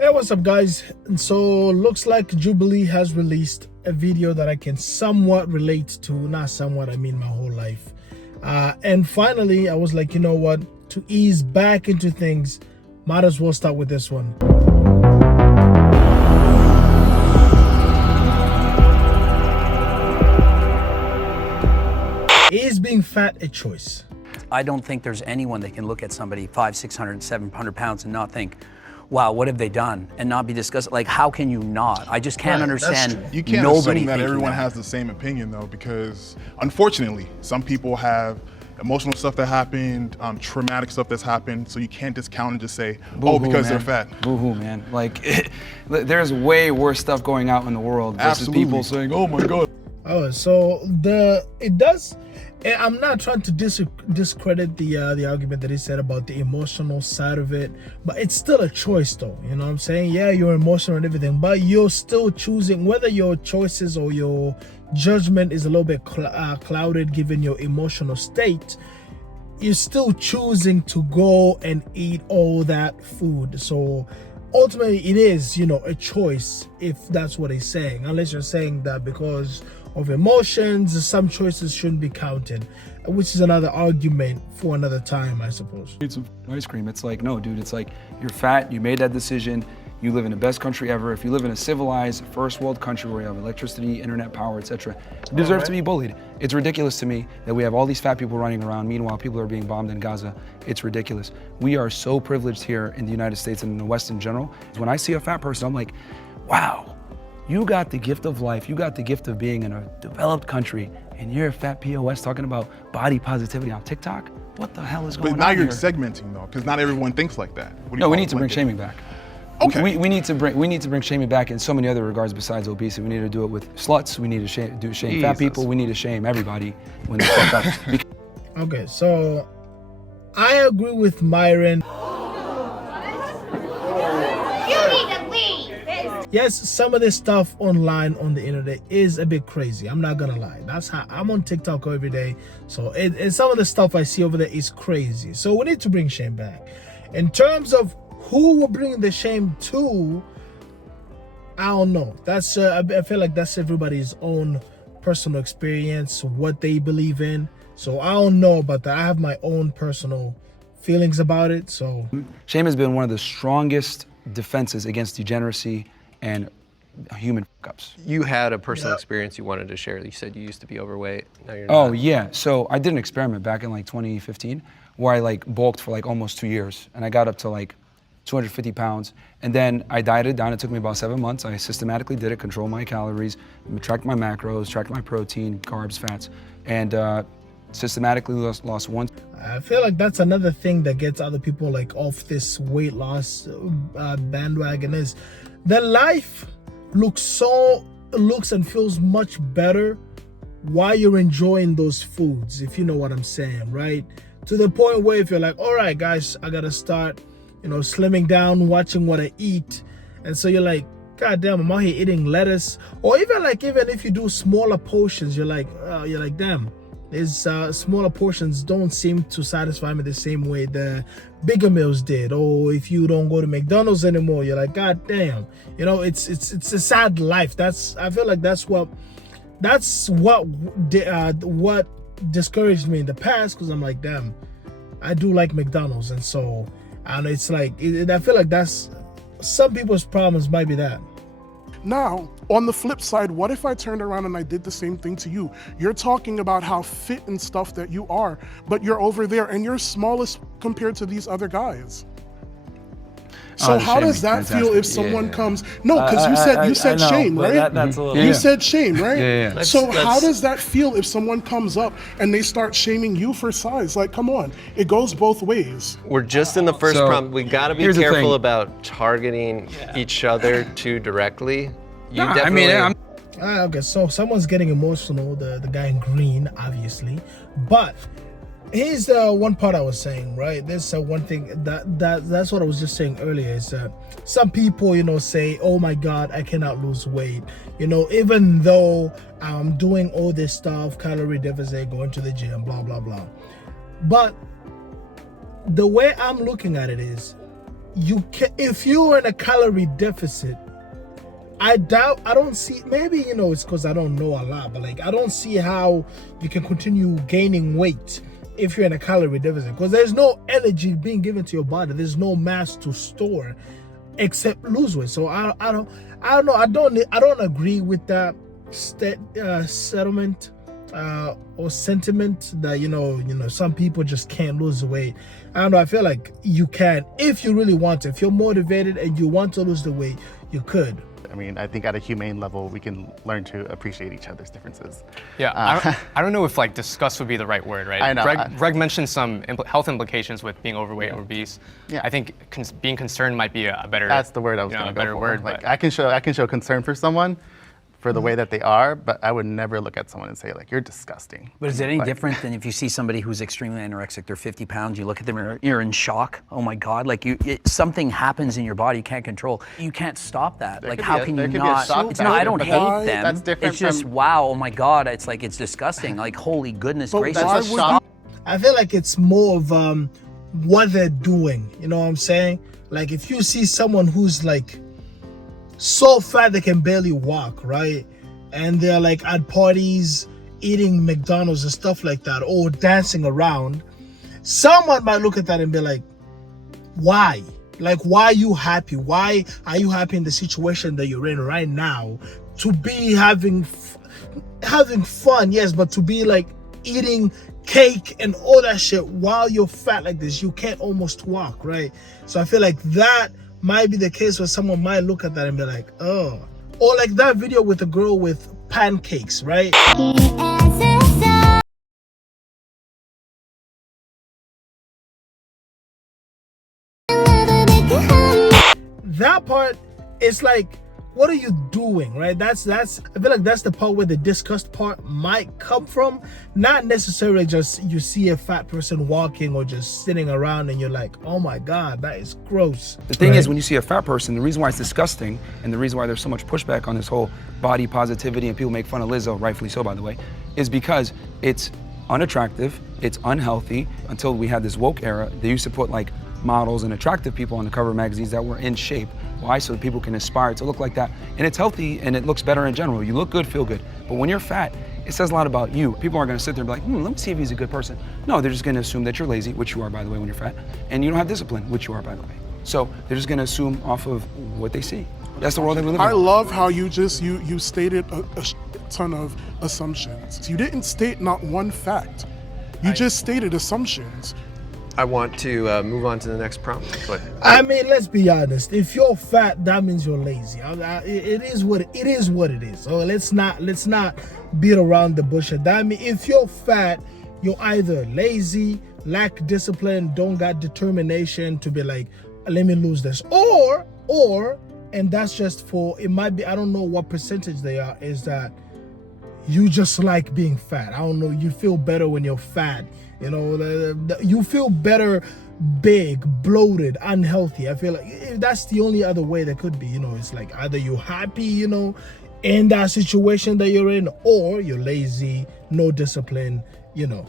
Hey, what's up, guys? And so looks like Jubilee has released a video that I can somewhat relate to. Not somewhat, I mean my whole life. And finally I was like, you know what, to ease back into things, might as well start with this one. Is being fat a choice? I don't think there's anyone that can look at somebody 500, 600, 700 pounds and not think, wow, what have they done? And not be disgusted. Like, how can you not? I just can't understand. You can't nobody assume that everyone has the same opinion, though, because unfortunately, some people have emotional stuff that happened, traumatic stuff that's happened, so you can't discount and just say, oh, because they're fat. Boo-hoo, man. Like, there's way worse stuff going out in the world versus people saying, oh my God. Oh, so it does. I'm not trying to discredit the argument that he said about the emotional side of it, but it's still a choice, though. You know what I'm saying? Yeah, you're emotional and everything, but you're still choosing whether your choices or your judgment is a little bit clouded given your emotional state. You're still choosing to go and eat all that food. So ultimately, it is, you know, a choice if that's what he's saying. Unless you're saying that because of emotions, some choices shouldn't be counted, which is another argument for another time, I suppose. Eat some ice cream. It's like, no, dude, it's like, you're fat, you made that decision, you live in the best country ever. If you live in a civilized first world country where you have electricity, internet power, etc., you deserve to be bullied. It's ridiculous to me that we have all these fat people running around, meanwhile people are being bombed in Gaza. It's ridiculous. We are so privileged here in the United States and in the West in general. When I see a fat person, I'm like, wow, you got the gift of life, you got the gift of being in a developed country, and you're a fat POS talking about body positivity on TikTok? What the hell is going on But now you're here? segmenting, though, because not everyone thinks like that. No, we need to bring shaming back. Okay. We need to bring shaming back in so many other regards besides obesity. We need to do it with sluts. We need to shame fat people. We need to shame everybody when they fuck up. Okay, so I agree with Myron. Yes, some of this stuff online on the internet is a bit crazy. I'm not gonna lie. That's how I'm on TikTok every day. So some of the stuff I see over there is crazy. So we need to bring shame back. In terms of who we're bringing the shame to, I don't know. That's I feel like that's everybody's own personal experience, what they believe in. So I don't know about that. I have my own personal feelings about it. So shame has been one of the strongest defenses against degeneracy and human fuck-ups. You had a personal experience you wanted to share. You said you used to be overweight. Now you're not. Oh yeah, so I did an experiment back in like 2015 where I like bulked for like almost 2 years and I got up to like 250 pounds, and then I dieted down. It took me about 7 months. I systematically did it, controlled my calories, tracked my macros, tracked my protein, carbs, fats, and systematically lost one. I feel like that's another thing that gets other people like off this weight loss bandwagon is the life looks and feels much better while you're enjoying those foods, if you know what I'm saying, right? To the point where if you're like, all right, guys, I gotta start, you know, slimming down, watching what I eat, and so you're like, God damn, I'm out here eating lettuce, or even if you do smaller portions, you're like, damn. These smaller portions don't seem to satisfy me the same way the bigger meals did. Or if you don't go to McDonald's anymore, you're like, God damn, you know, it's a sad life. I feel like that's what discouraged me in the past, because I'm like, damn, I do like McDonald's, and so, and it's like I feel like that's some people's problems might be that. Now, on the flip side, what if I turned around and I did the same thing to you? You're talking about how fit and stuff that you are, but you're over there and you're smallest compared to these other guys. So how does that feel if someone comes? No, because you said shame, right? That's a little. You said shame, right? Yeah. So how does that feel if someone comes up and they start shaming you for size? Like, come on, it goes both ways. We're just in the first prompt. We gotta be careful about targeting each other too directly. You definitely. Okay, so someone's getting emotional, the guy in green, obviously, but here's the one part I was saying, right? There's one thing that's what I was just saying earlier is some people, you know, say, oh my God, I cannot lose weight, you know, even though I'm doing all this stuff, calorie deficit, going to the gym, blah blah blah. But the way I'm looking at it is, you can, if you're in a calorie deficit, I don't see, maybe, you know, it's because I don't know a lot, but like, I don't see how you can continue gaining weight if you're in a calorie deficit, because there's no energy being given to your body. There's no mass to store except lose weight. So I don't know. I don't agree with that settlement or sentiment that, you know, some people just can't lose the weight. I don't know. I feel like you can, if you really want to. If you're motivated and you want to lose the weight, you could. I mean, I think at a humane level, we can learn to appreciate each other's differences. Yeah, I don't know if like disgust would be the right word, right? I know. Greg mentioned some health implications with being overweight or obese. Yeah. I think being concerned might be a better. That's the word I was going to go better for. word. Like, I can show concern for someone for the way that they are, but I would never look at someone and say, like, you're disgusting. But is it any different than if you see somebody who's extremely anorexic, they're 50 pounds, you look at them, you're in shock? Oh my God, like something happens in your body you can't control. You can't stop that. Like, how can you not? I don't hate them. That's different. It's just, wow, oh my God, it's like, it's disgusting. Like, holy goodness gracious. I feel like it's more of what they're doing, you know what I'm saying? Like, if you see someone who's like so fat they can barely walk, right? And they're like at parties eating McDonald's and stuff like that, or dancing around, someone might look at that and be like, why? Like, why are you happy? Why are you happy in the situation that you're in right now? To be having fun, yes, but to be like eating cake and all that shit while you're fat like this, you can't almost walk, right? So I feel like that might be the case where someone might look at that and be like, oh. Or like that video with the girl with pancakes, right? That part, it's like, what are you doing, right? That's I feel like that's the part where the disgust part might come from. Not necessarily just you see a fat person walking or just sitting around and you're like, oh my God, that is gross. The thing is, when you see a fat person, the reason why it's disgusting and the reason why there's so much pushback on this whole body positivity and people make fun of Lizzo, rightfully so by the way, is because it's unattractive, it's unhealthy. Until we had this woke era, they used to put like models and attractive people on the cover of magazines that were in shape. Why? So that people can aspire to look like that. And it's healthy and it looks better in general. You look good, feel good. But when you're fat, it says a lot about you. People aren't gonna sit there and be like, let me see if he's a good person. No, they're just gonna assume that you're lazy, which you are by the way when you're fat, and you don't have discipline, which you are by the way. So they're just gonna assume off of what they see. That's the world that we live in. I love how you stated a ton of assumptions. You didn't state not one fact. You just stated assumptions. I want to move on to the next prompt, but I mean, let's be honest. If you're fat, that means you're lazy. It is what it is. So let's not beat around the bush. That means if you're fat, you're either lazy, lack discipline, don't got determination to be like, let me lose this, or and that's just for, it might be, I don't know what percentage they are, is that you just like being fat. I don't know, you feel better when you're fat. You know, you feel better, big, bloated, unhealthy. I feel like that's the only other way that could be, you know, it's like either you're happy, you know, in that situation that you're in, or you're lazy, no discipline, you know.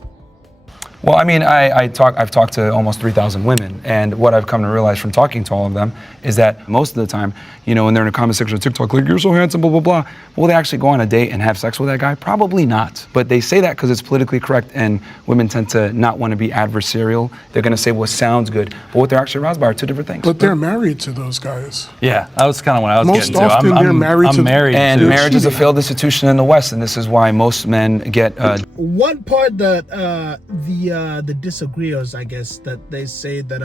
Well, I mean, I've talked to almost 3,000 women, and what I've come to realize from talking to all of them is that most of the time, you know, when they're in a comment section of TikTok, like, you're so handsome, blah, blah, blah, will they actually go on a date and have sex with that guy? Probably not. But they say that because it's politically correct, and women tend to not want to be adversarial. They're going to say what sounds good, but what they're actually aroused by are two different things. But they're married to those guys. Yeah, that was kind of what I was Most getting to. often they're married to married and to marriage is a failed institution in the West, and this is why most men get... One part that the disagreeers, I guess, that they say that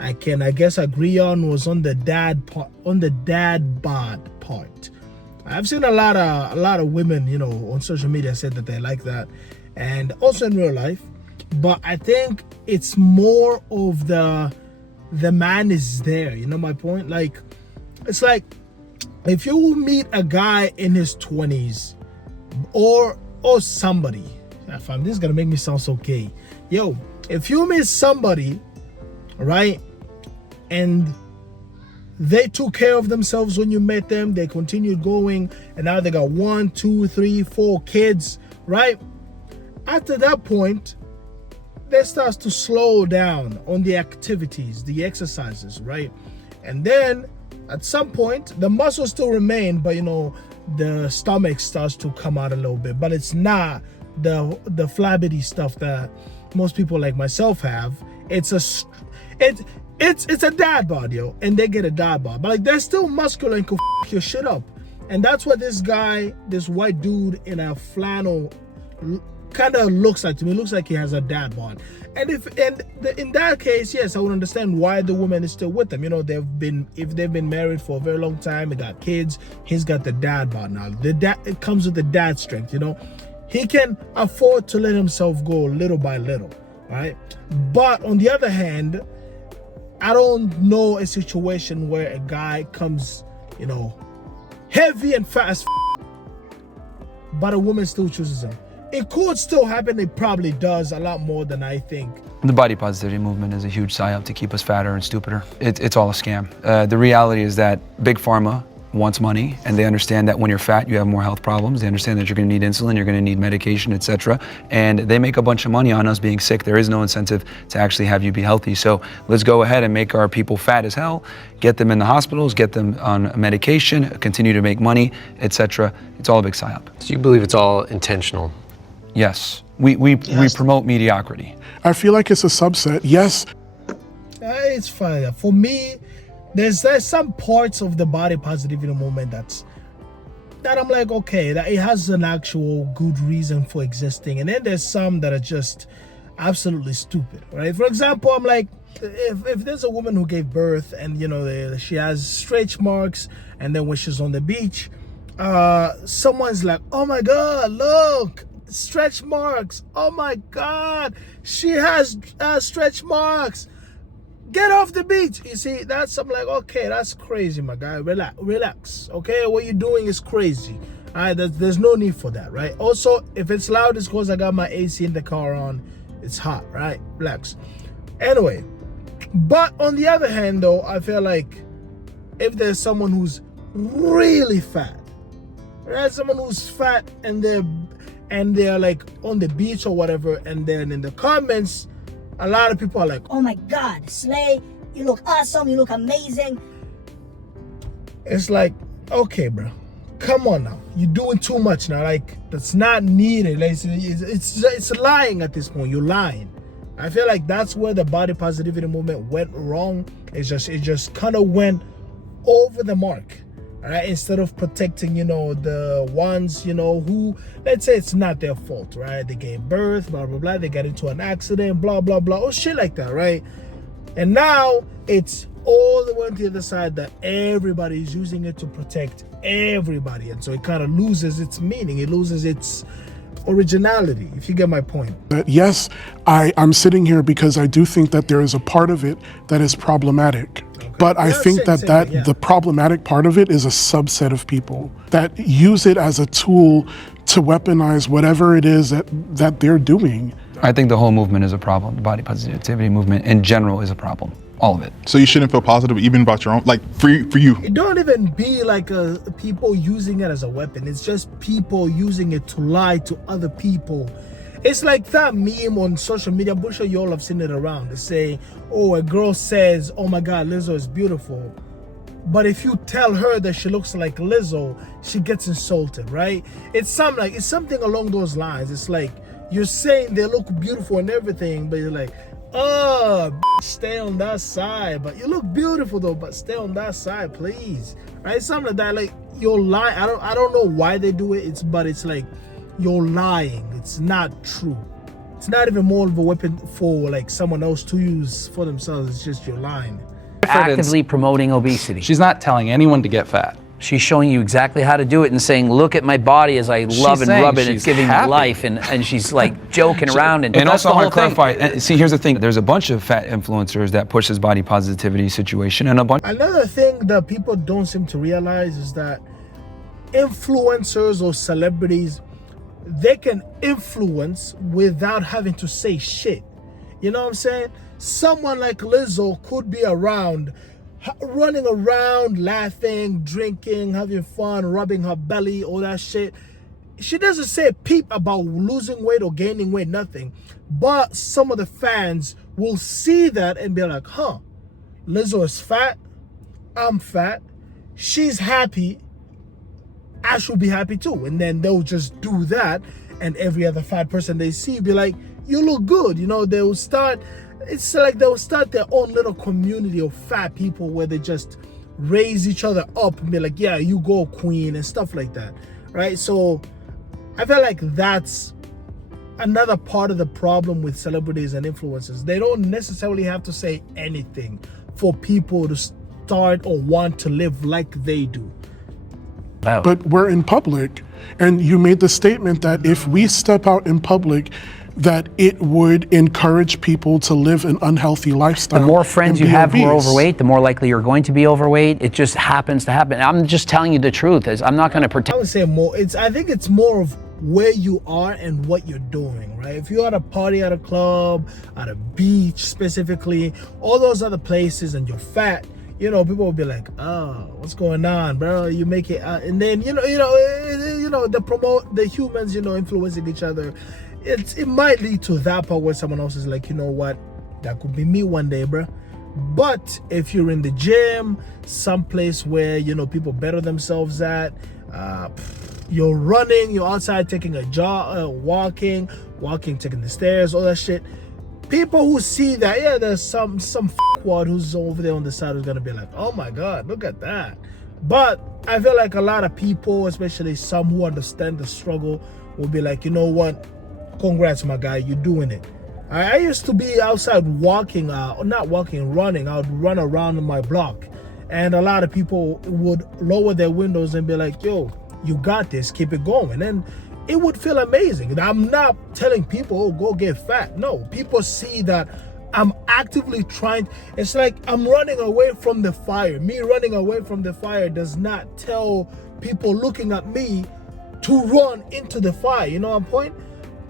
I guess agree on was on the dad bod part. I've seen a lot of women, you know, on social media said that they like that, and also in real life. But I think it's more of the man is there. You know my point? Like, it's like if you meet a guy in his 20s or somebody, this is gonna make me sound so gay. Yo, if you meet somebody, right, and they took care of themselves when you met them, they continued going, and now they got 1, 2, 3, 4 kids, right? After that point, they start to slow down on the activities, the exercises, right? And then at some point, the muscles still remain, but you know, the stomach starts to come out a little bit, but it's not the flabby stuff that most people like myself have. It's a dad bod, yo, and they get a dad bod, but like they're still muscular and can f your shit up. And that's what this guy, this white dude in a flannel, kind of looks like to me. It looks like he has a dad bod. And in that case, yes, I would understand why the woman is still with them. You know, if they've been married for a very long time, they got kids, he's got the dad bod now. It comes with the dad strength, you know. He can afford to let himself go little by little, right? But on the other hand, I don't know a situation where a guy comes, you know, heavy and fat as but a woman still chooses him. It could still happen. It probably does a lot more than I think. The body positivity movement is a huge psyop to keep us fatter and stupider. It's all a scam. The reality is that Big Pharma wants money, and they understand that when you're fat, you have more health problems. They understand that you're going to need insulin, you're going to need medication, etc. And they make a bunch of money on us being sick. There is no incentive to actually have you be healthy. So let's go ahead and make our people fat as hell, get them in the hospitals, get them on medication, continue to make money, etc. It's all a big psyop. So you believe it's all intentional? Yes. We promote mediocrity. I feel like it's a subset. Yes. It's fine. For me, there's some parts of the body positivity movement that I'm like, okay, that it has an actual good reason for existing. And then there's some that are just absolutely stupid, right? For example, I'm like, if there's a woman who gave birth and, you know, she has stretch marks, and then when she's on the beach, someone's like, oh my God, look, stretch marks. Oh my God, she has stretch marks. Get off the beach. You see, that's, I'm like, okay, that's crazy, my guy. Relax. Okay, what you're doing is crazy. All right, there's no need for that, right? Also, if it's loud, it's because I got my AC in the car on. It's hot, right? Relax. Anyway, but on the other hand, though, I feel like if there's someone who's really fat, right? Someone who's fat and they're like on the beach or whatever, and then in the comments, a lot of people are like, oh my God, Slay, you look awesome, you look amazing. It's like, okay, bro, come on now. You're doing too much now. Like, that's not needed. Like, it's lying at this point. You're lying. I feel like that's where the body positivity movement went wrong. It just kind of went over the mark. All right, instead of protecting, you know, the ones, you know, who, let's say it's not their fault, right? They gave birth, blah, blah, blah. They got into an accident, blah, blah, blah, or shit like that, right? And now it's all the way to the other side that everybody's using it to protect everybody. And so it kind of loses its meaning. It loses its originality, if you get my point. Yes, I'm sitting here because I do think that there is a part of it that is problematic. But I think that the problematic part of it is a subset of people that use it as a tool to weaponize whatever it is that they're doing. I think the whole movement is a problem. The body positivity movement in general is a problem. All of it. So you shouldn't feel positive even about your own, like for you. It don't even be like people using it as a weapon. It's just people using it to lie to other people. It's like that meme on social media. I'm sure you all have seen it around. They say, oh, a girl says, oh my God, Lizzo is beautiful. But if you tell her that she looks like Lizzo, she gets insulted, right? It's something along those lines. It's like you're saying they look beautiful and everything, but you're like, oh, stay on that side. But you look beautiful though, but stay on that side, please. Right? Something like that. Like, you're lying. I don't know why they do it. But it's like you're lying. It's not true. It's not even more of a weapon for like someone else to use for themselves. It's just you're lying. Actively promoting obesity. She's not telling anyone to get fat. She's showing you exactly how to do it and saying, look at my body as I love and rub it. It's giving me life. And she's like joking around. And also I want to clarify, see, here's the thing. There's a bunch of fat influencers that push this body positivity situation and a bunch. Another thing that people don't seem to realize is that influencers or celebrities, they can influence without having to say shit. You know what I'm saying? Someone like Lizzo could be around, running around, laughing, drinking, having fun, rubbing her belly, all that shit. she doesn't say a peep about losing weight or gaining weight, nothing. But some of the fans will see that and be like, huh, Lizzo is fat, I'm fat, she's happy, I should be happy too. And then they'll just do that, and every other fat person they see be like, you look good. You know, they'll start, it's like they'll start their own little community of fat people where they just raise each other up and be like, yeah, you go queen and stuff like that, right? So I feel like that's another part of the problem with celebrities and influencers. They don't necessarily have to say anything for people to start or want to live like they do. Wow. But we're in public, and you made the statement that if we step out in public, that it would encourage people to live an unhealthy lifestyle. The more friends you have who are obese. overweight, the more likely you're going to be overweight. It just happens to happen. I'm just telling you the truth. I'm not going to pretend. I would say more. I think it's more of where you are and what you're doing, right? If you're at a party, at a club, at a beach specifically, all those other places, and you're fat, you know, people will be like, oh, what's going on, bro? You make it, and then the humans, influencing each other. It might lead to that part where someone else is like, you know what, that could be me one day, bro. But if you're in the gym, someplace where people better themselves at, you're running, you're outside taking a jog, walking, taking the stairs, all that shit. People who see that, yeah, there's some f***wad who's over there on the side who's gonna be like, oh my God, look at that. But I feel like a lot of people, especially some who understand the struggle, will be like, you know what, congrats, my guy, you're doing it. I used to be outside walking, not walking, running. I would run around my block, and a lot of people would lower their windows and be like, yo, you got this, keep it going. And it would feel amazing. I'm not telling people, oh, go get fat. No, people see that I'm actively trying. It's like I'm running away from the fire. Me running away from the fire does not tell people looking at me to run into the fire. You know what I'm point?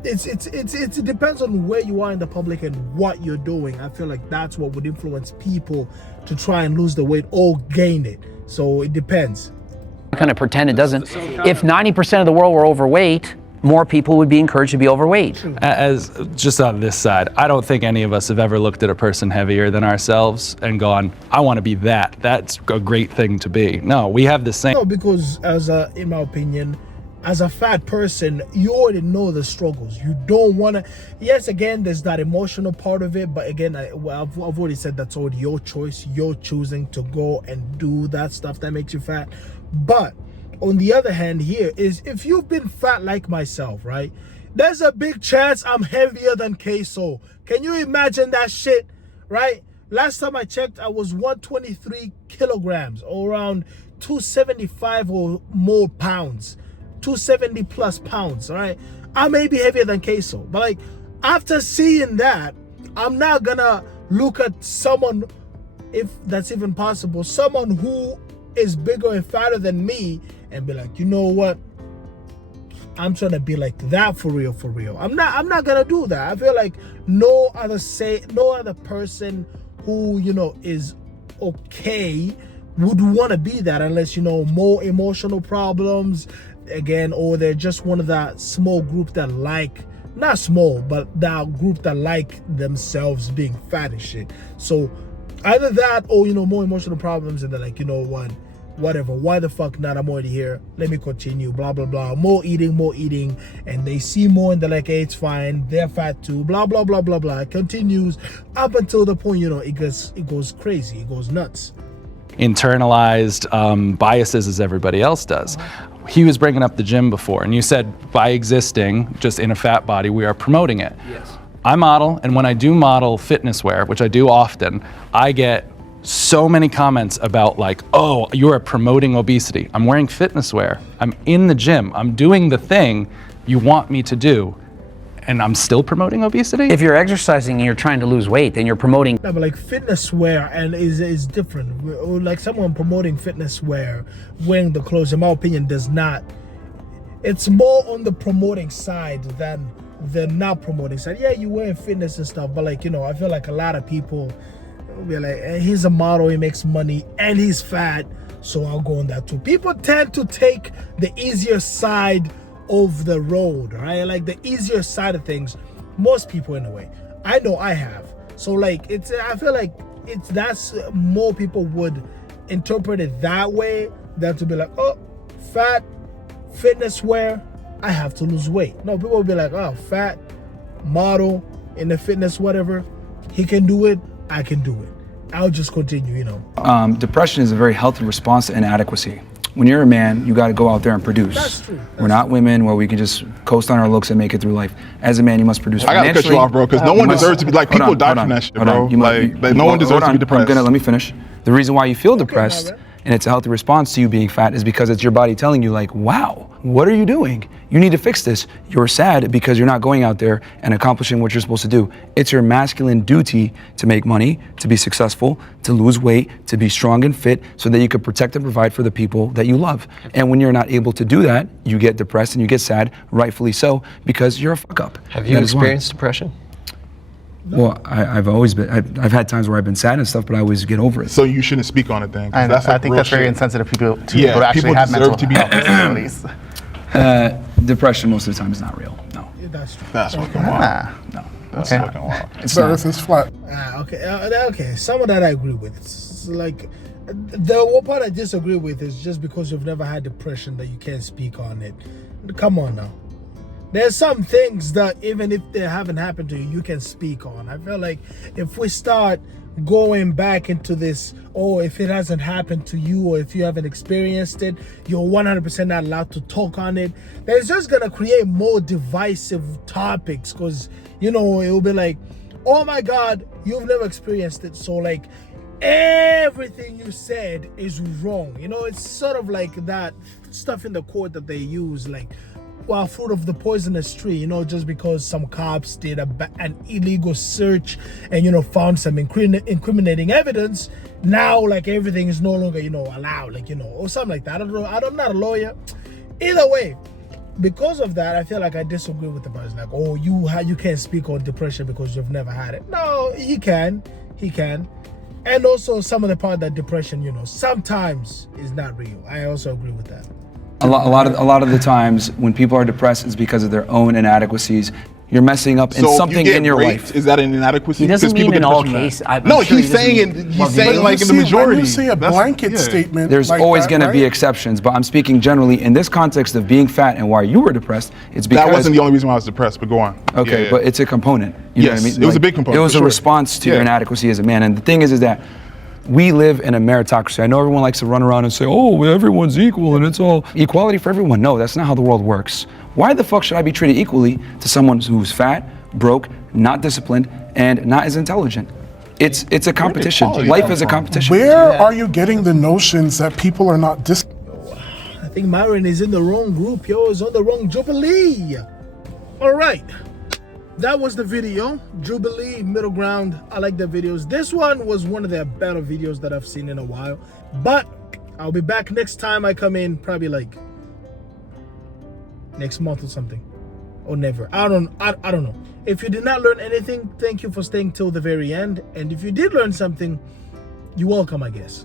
It depends on where you are in the public and what you're doing. I feel like that's what would influence people to try and lose the weight or gain it. So it depends. I'm not going to pretend it doesn't. If 90% of the world were overweight, more people would be encouraged to be overweight. As just on this side, I don't think any of us have ever looked at a person heavier than ourselves and gone, I want to be that. That's a great thing to be. No, we have the same. No, because in my opinion, as a fat person, you already know the struggles. You don't want to. Yes, again, there's that emotional part of it, but again, I've already said that's already your choice. You're choosing to go and do that stuff that makes you fat. But on the other hand, here is if you've been fat like myself, right? There's a big chance I'm heavier than Queso. Can you imagine that shit, right? Last time I checked, I was 123 kilograms, or around 275 or more pounds. 270 plus pounds, all right? I may be heavier than Queso, but like after seeing that, I'm not gonna look at someone, if that's even possible, someone who is bigger and fatter than me and be like, you know what, I'm trying to be like that for real. I'm not gonna do that. I feel like no other person who is okay would want to be that, unless more emotional problems again, or they're just one of that small group that not small, but that group that like themselves being fat and shit. So either that or more emotional problems, and they're like, you know what, whatever, why the fuck not, I'm already here, let me continue, blah blah blah, more eating, and they see more and they're like, hey, it's fine, they're fat too, blah blah blah blah blah. It continues up until the point it goes crazy, it goes nuts. Internalized biases as everybody else does. He was bringing up the gym before, and you said by existing just in a fat body, we are promoting it. Yes. I model, and when I do model fitness wear, which I do often, I get so many comments about like, oh, you are promoting obesity. I'm wearing fitness wear. I'm in the gym. I'm doing the thing you want me to do, and I'm still promoting obesity? If you're exercising and you're trying to lose weight, then you're promoting. Yeah, but like fitness wear and is different. Or like someone promoting fitness wear, wearing the clothes, in my opinion, does not. It's more on the promoting side than the not promoting side. Yeah, you wear fitness and stuff, but like, I feel like a lot of people will be like, hey, he's a model, he makes money, and he's fat, so I'll go on that too. People tend to take the easier side of the road, right? Like the easier side of things, most people in a way. I know I have. So like I feel like that's more people would interpret it that way than to be like, oh, fat, fitness wear, I have to lose weight. No, people will be like, oh, fat, model, in the fitness, whatever, he can do it, I can do it. I'll just continue, you know. Depression is a very healthy response to inadequacy. When you're a man, you got to go out there and produce. That's true. We're not women where we can just coast on our looks and make it through life. As a man, you must produce. I gotta cut you off, bro, because no one deserves to be like, people die from that shit, bro. Like no one deserves to be depressed. Let me finish. The reason why you feel depressed, and it's a healthy response to you being fat, is because it's your body telling you like, wow, what are you doing? You need to fix this. You're sad because you're not going out there and accomplishing what you're supposed to do. It's your masculine duty to make money, to be successful, to lose weight, to be strong and fit so that you can protect and provide for the people that you love. And when you're not able to do that, you get depressed and you get sad, rightfully so, because you're a fuck up. Have you experienced depression? Well, I've always been. I've had times where I've been sad and stuff, but I always get over it. So you shouldn't speak on it then. And I think that's very insensitive people to people who actually have mental health disabilities. Depression most of the time is not real. No. That's true. That's fucking wild. No. That's fucking wild. The earth is flat. Okay. Some of that I agree with. It's like the one part I disagree with is just because you've never had depression that you can't speak on it. Come on now. There's some things that even if they haven't happened to you, you can speak on. I feel like if we start going back into this, oh, if it hasn't happened to you or if you haven't experienced it, you're 100% not allowed to talk on it, then it's just gonna create more divisive topics, because, you know, it will be like, oh my God, you've never experienced it, so like everything you said is wrong. You know, it's sort of like that stuff in the court that they use, like, well, fruit of the poisonous tree, you know, just because some cops did an illegal search and, you know, found some incriminating evidence, now like everything is no longer, you know, allowed, like, you know, or something like that. I don't know. I'm not a lawyer. Either way, because of that, I feel like I disagree with the person. Like, oh, you can't speak on depression because you've never had it. No, he can. And also some of the part that depression, you know, sometimes is not real. I also agree with that. A lot of the times when people are depressed, it's because of their own inadequacies. You're messing up in something in your life. Is that an inadequacy? He doesn't mean in all cases. No, he's saying like in the majority. When you say a blanket statement, there's like always that, going to be exceptions, but I'm speaking generally in this context of being fat and why you were depressed. It's because that wasn't the only reason why I was depressed. But go on. Okay, but it's a component. You know what I mean? It was a big component. It was a response to your inadequacy as a man, and the thing is that we live in a meritocracy. I know everyone likes to run around and say, oh, everyone's equal and it's all equality for everyone. No, that's not how the world works. Why the fuck should I be treated equally to someone who's fat, broke, not disciplined, and not as intelligent? It's a competition. Life is a competition. Where are you getting the notions that people are not I think Myron is in the wrong group, yo. He's on the wrong Jubilee. All right. That was the video. Jubilee, middle ground. I like the videos. This one was one of the better videos that I've seen in a while. But I'll be back next time I come in, probably like next month or something. Or never. I don't know. If you did not learn anything, thank you for staying till the very end. And if you did learn something, you're welcome, I guess.